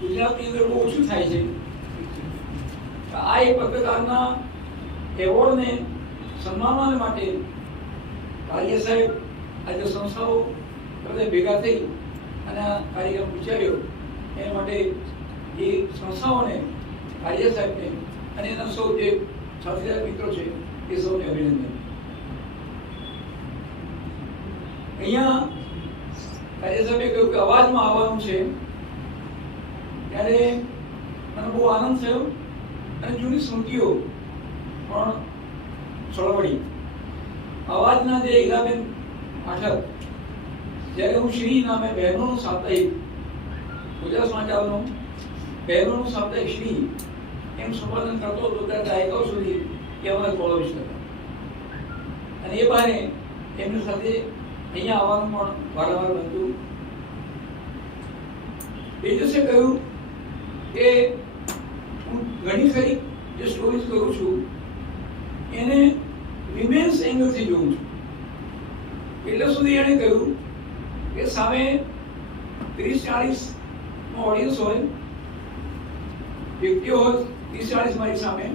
ગુજરાતની અંદર બહુ ઓછું થાય છે. આ એક પત્રકારના એવોર્ડને સન્માનવા માટે કાર્ય સાહેબ આજે સંસ્થાઓ બધા ભેગા થઈ અને આ કાર્યક્રમ વિચાર્યો એ માટે એ સંસ્થાઓને કાર્ય સાહેબને અને એના સૌ જે સાથીદાર મિત્રો છે, એ સૌને અભિનંદન. અહીંયા કાર્ય સાહેબે કહ્યું કે અવાજમાં આવવાનું છે. ત્યારે મને બહુ આનંદ થયો અને જૂની સ્મૃતિઓ પણ સળવડી અવાજના જે ઈલાબેન પાઠક જ્યારે હું શ્રી નામે બહેનોનું સાપ્તાહિક, ગુજરાત સમાચારનું બહેનોનું સાપ્તાહિક શ્રી એમ સંપાદન કરતો હતો, ત્યારે દાયકાઓ સુધી એ અમારે કોલોવિશ હતા અને એ બહાને એમની સાથે અહીંયા આવવાનું પણ વારંવાર બનતું. દિવસે કહ્યું કે હું ઘણી ખરી જે સ્ટોરીઝ કરું છું, એને વિમેન્સ એંગલથી જોઉં છું. એટલે સુધી એણે કહ્યું કે સામે ત્રીસ ચાળીસનો ઓડિયન્સ હોય, વ્યક્તિઓ હોય, ત્રીસ ચાળીસ મારી સામે,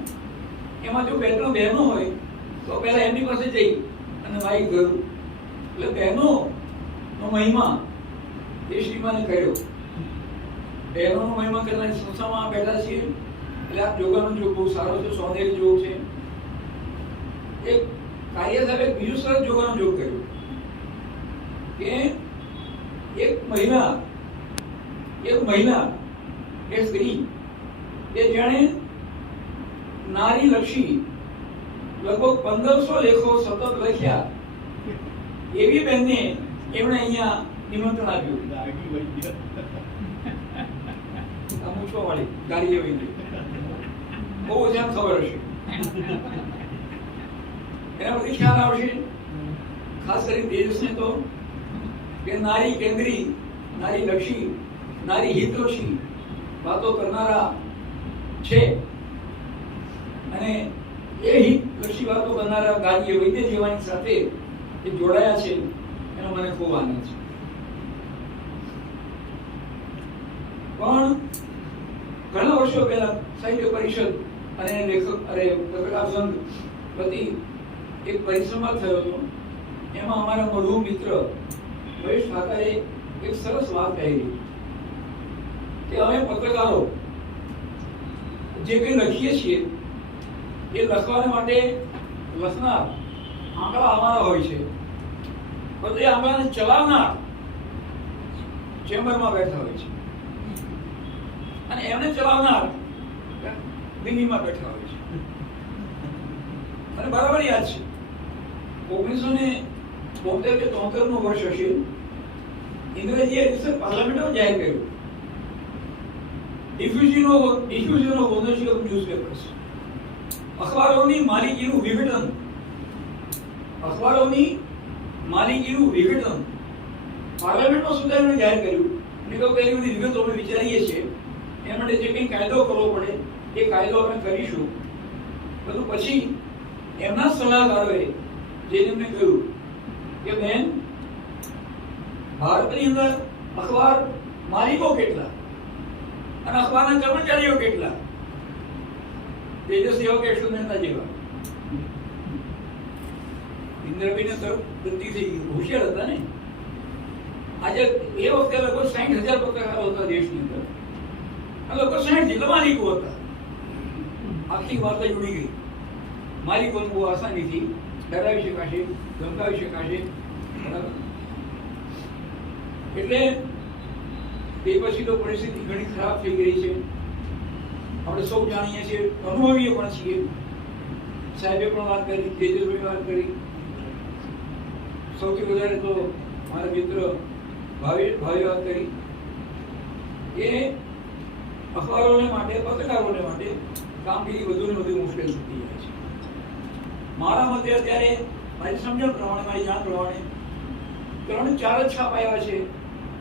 એમાં જો બેનો બહેનો હોય, તો પહેલાં એમની પાસે જઈ અને માઇક ગયું એટલે બહેનો નો મહિમા એ શ્રીમાને કર્યો બહેનોનો મહિમા કરતા સંસ્થામાં બેઠા છીએ. એટલે આ યોગાનો જોગ બહુ સારો છે, સોનેરી જોગ છે. એક કાર્ય સાહેબે બીજું સરસ યોગાનો જોગ કર્યો કે એક મહિલા એક મહિલા, એ સ્ત્રી, એ જેણે નારી લક્ષી લગભગ પંદરસો લેખો સતત લખ્યા. એવી બેનને એમણે અહીંયા નિમંત્રણ આપ્યું. વાળી, ગાડી એવી બહુ ઓછા ખબર હશે. એના પછી ખ્યાલ આવશે, ખાસ કરી તેજસને તો, કે નારી કેન્દ્રી, નારી લક્ષી, નારી હિતલક્ષી વાતો કરનારા છે. અને એ હિતલક્ષી વાતો કરનારા ગાર્ગીય વૈદ્ય જેવાની સાથે એ જોડાયા છે, એનો મને ખૂબ આનંદ છે. પણ ઘણા વર્ષો પહેલા સાહિત્ય પરિષદ અને લેખક અરે પત્રકાર સંઘ પ્રતિ એક પરિસંવાદ થયો હતો. એમાં અમારા મધુ મિત્ર મહેશ ઠાકરે એક સરસ વાત કહી કે અમે પત્રકારો જે કંઈ લખીએ છીએ, એ લખવા માટે લખનાર આંકડા અમારા હોય છે. પણ એ આંકડાને ચલાવનાર ચેમ્બરમાં બેઠા હોય છે. અને એમને ચલાવનાર દિલ્હીમાં બેઠા હોય છે. અને બરાબર યાદ છે ઓગણીસો ને બોતેર કે તોતેરનું વર્ષ હશે, ઇંગ્રેજીએ દિવસે પાર્લામેન્ટમાં જાહેર કર્યું. Diffusion of ownership newspapers. અખબારોની માલિકીનું વિઘટન. અખબારોની માલિકીનું વિઘટન. પાર્લામેન્ટમાં સુધારણા જાહેર કર્યું? અને કહ્યું કે વિગતો અમે વિચારીએ છીએ. એ માટે જે કંઈ કાયદો કરવો પડે, એ કાયદો અમે કરીશું. બધું પછી એમના સલાહકારોએ જઈને એમને કહ્યું કે, બેન, ભારતની અંદર અખબાર માલિકો કેટલા? અને અખબારના કર્મચારીઓ કેટલા? તેજસ્વી એવા કે મહેતા જેવા ઇન્દ્રભાઈને તરફ વૃત્તિ થઈ ગઈ, હોશિયાર હતા ને? આજે એ વખતે લગભગ સાઈઠ હજાર પત્રકારો હતા દેશની અંદર લગભગ સાઠ જેટલા માલિકો હતા. આખી વાર્તા જોડી ગઈ. માલિકોને બહુ આસાનીથી ડરાવી શકાશે, ધમકાવી શકાશે એટલે તે પછી તો પરિસ્થિતિ ઘણી ખરાબ થઈ ગઈ છે. આપણે સૌ જાણીએ છીએ, અનુભવીએ પણ છીએ. સાહેબે પણ વાત કરી, તેજસભાઈ વાત કરી. સૌથી વધારે તો મારા મિત્ર ભાવે ભાવે વાત કરી. એ અખબારોને માટે પત્રકારોને માટે કામગીરી વધુ ને વધુ મુશ્કેલ થતી જાય છે. મારા મતે અત્યારે મારી સમજણ પ્રમાણે મારી જાણ પ્રમાણે ત્રણ ચાર જ છાપ આવ્યા છે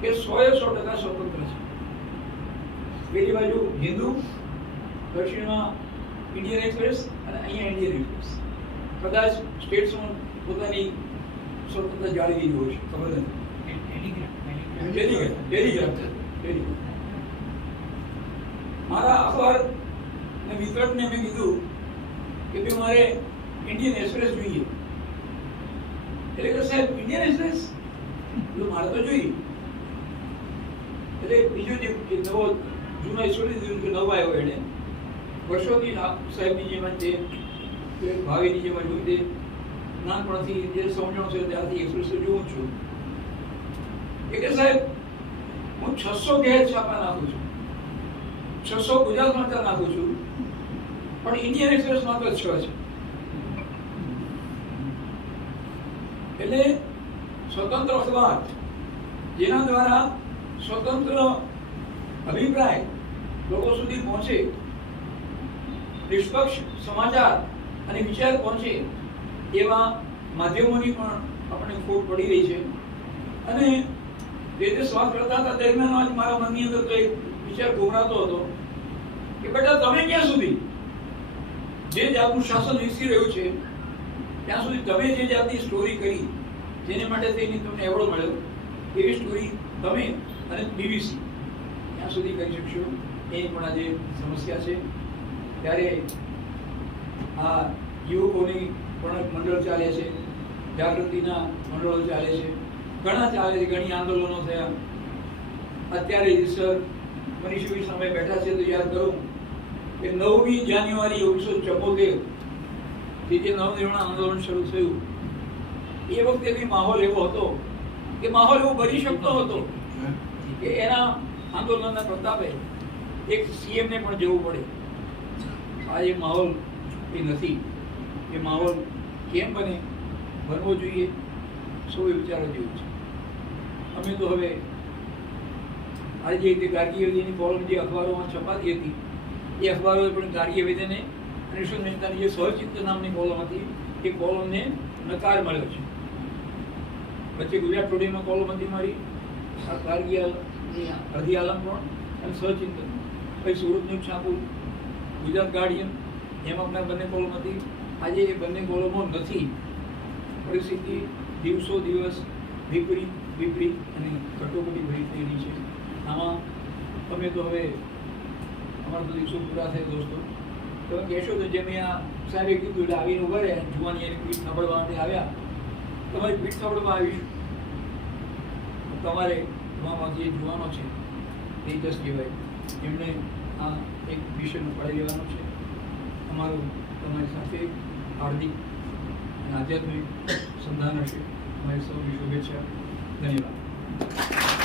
કે સો એ સો ટકા સ્વતંત્ર છે. બીજી બાજુ હિન્દુ દક્ષિણમાં ઇન્ડિયન એક્સપ્રેસ અને અહીંયા ઇન્ડિયન એક્સપ્રેસ. કદાચ સ્ટેટ્સમાં પોતાની સ્વતંત્રતા જાળવી દીધું હોય છે. ખબર નથી ટેલિગ્રામ. Telegram Telegram. મારા અખબાર ને મિત્રને મેં કીધું કે ભાઈ મારે ઇન્ડિયન એક્સપ્રેસ જોઈએ. એટલે કે સાહેબ ઇન્ડિયન એક્સપ્રેસ એટલે મારે તો જોઈએ. એટલે બીજો જે નવો જૂનો એક્સપ્રેસ નવો આવ્યો એને. વર્ષોથી સાહેબની જેમાં છે ભાવિની જેમ જ તે નાનપણથી જે સમજણ છે ત્યારથી એક્સપ્રેસ જોઉં છું. એટલે સાહેબ, હું છસો ગેર છાપા નાખું છું. છસો ગુજરાત સમાચાર નાખું છું. પણ ઇન્ડિયન એક્સપ્રેસ માત્ર છ છે. એટલે સ્વતંત્ર અખબાર જેના દ્વારા સ્વતંત્ર અભિપ્રાય લોકો સુધી પહોંચે, નિષ્પક્ષ સમાચાર અને વિચાર પહોંચે, એવા માધ્યમોની પણ આપણને ખોટ પડી રહી છે. અને જે તે શ્વાસ કરતા હતા દરમિયાન આજ મારા મનની અંદર તો વિચાર ઘોરાતો હતો કે બેટા તમે ક્યાં સુધી? જે જાતનું શાસન વિકસી રહ્યું છે, ત્યાં સુધી તમે જે જાતની સ્ટોરી કરી, જેને માટે તેની તમને એવડો મળ્યો, એવી સ્ટોરી તમે અને બીબીસી ત્યાં સુધી કરી શકશો. એ પણ આજે સમસ્યા છે. ત્યારે આ યુવકોની પણ મંડળ ચાલે છે, જાગૃતિના મંડળો ચાલે છે. ઘણા ચાલે છે, ઘણી આંદોલનો થયા. અત્યારે સર મનીષભાઈ સામે બેઠા છે તો યાદ કરું કે નવમી જાન્યુઆરી ઓગણીસો ચુમ્મોતેરથી જે નવનિર્માણ આંદોલન શરૂ થયું, એ વખતે બી માહોલ એવો હતો કે માહોલ એવો બની શકતો હતો કે એના આંદોલનના પ્રતાપે એક સીએમને પણ જવું પડે. આ એ માહોલ એ નથી. એ માહોલ કેમ બને, બનવો જોઈએ સૌ વિચારો જેવું છે. અમે તો હવે આજે જે રીતે ગાર્ગી વિધિની કોલમ જે અખબારોમાં છપાતી હતી, એ અખબારોએ પણ ગાર્ગી વિધિને અને મહેતાની જે સહચિત્ત નામની કોલમ હતી એ કોલમને નકાર મળ્યો છે. વચ્ચે ગુજરાત ટુડેમાં કોલમ હતી મારી, આ ગાર્ગી અડધી આલમ પણ અને સહચિંતન પછી સુરતનું છાપું. ગુજરાત ગાર્ડિયન, એમાં પણ બંને કોલમ હતી. આજે એ બંને કોલમો નથી. પરિસ્થિતિ દિવસો દિવસ વિપરીત વિપરીત અને કટોકટી ભરી થઈ રહી છે આમાં તમે તો હવે અમારા તો દિવસો પૂરા થાય દોસ્તો. તમે કહેશો તો જેમ આ સાહેબે કીધું એટલે આવીને ઊભા રહ્યા જુવાની એની પીઠ થબડવા માટે આવ્યા. તમારી પીઠ સાંભળવા આવીશું તમારે એમાં જે જુવાનો છે, તેજસ કહેવાય. એમણે આ એક વિષયનો પડી લેવાનો છે. અમારું તમારી સાથે હાર્દિક અને આધ્યાત્મિક સંધાન હશે અમારી સૌની શુભેચ્છા. ધન્યવાદ.